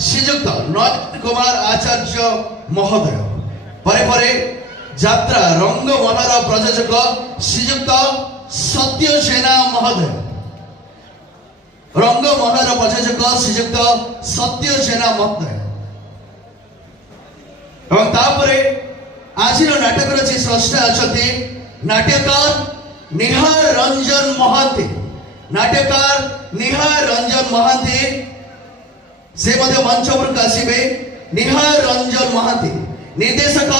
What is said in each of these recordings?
श्रीजुक्त नयन कुमार आचार्य महोदय परे परे यात्रा रंगमहल प्रयोजक श्रीजुक्त सत्य सेना महोदय रंगमहल प्रयोजक श्रीजुक्त सत्य सेना महोदय और तापरे आज नाटक जी स्रष्टा अच्छा नाट्यकार निहार रंजन महांती नाट्यकार निहार रंजन महांती से मंच पर आसवे निहार रंजन महांती निर्देशक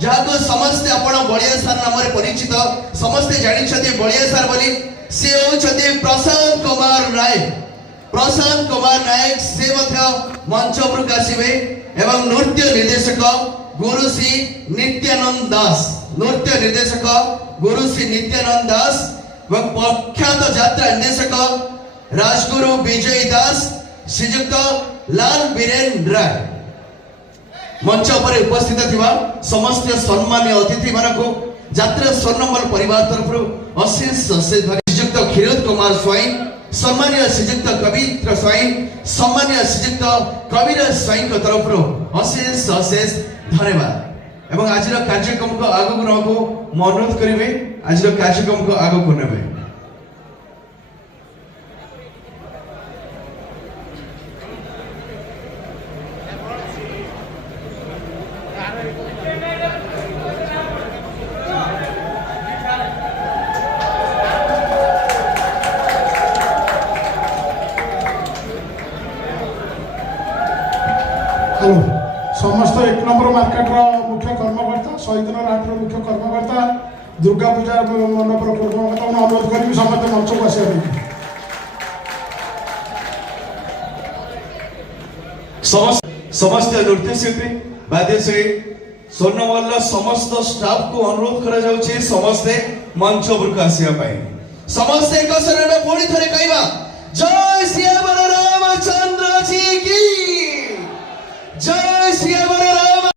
जहाँ समस्ते आपण बलिया सार नाम परिचित समस्ते जानते बलिया सार बोली से होती प्रशांत कुमार नायक से मंच पर आसवे एवं नृत्य निर्देशक गुरुश्री नित्यानंद दास नृत्य निर्देशक गुरुश्री नित्यानंद दास एवं प्रख्यात यात्रा निर्देशक राजगुरु विजय दास श्रीजुक्त लाल बीरेन राय मंच पर उपस्थित थिबा समस्त सम्मान्य अतिथि मानक यात्रा स्वर्णमल परिवार तरफ अशेष श्रीजुक्त क्षीरोद कुमार स्वाई सम्मान्य श्रीजुक्त कवित्र स्वाई सम्मान्य श्रीजुक्त कविराज स्वाई तरफ अशेष अशेष धन्यवाद एवं आज कार्यक्रम को आगक नबू अनुरोध करेंगे आज कार्यक्रम को आगक ने समस्त एक नंबर मार्केट मुख्य कर्मकर्ता शहीद हाट मुख्य कर्मकर्ता दुर्गा पूजा मंडप कर्मकर्ता अनुरोध करी समस्त मंच को आस समस्त नृत्यशिल्पी वाद्यश्री स्वर्णमल्ल समस्त स्टाफ को अनुरोध करा समस्ते मंच पर आसवाई समस्ते एक पुणी थे कहवा जय श्री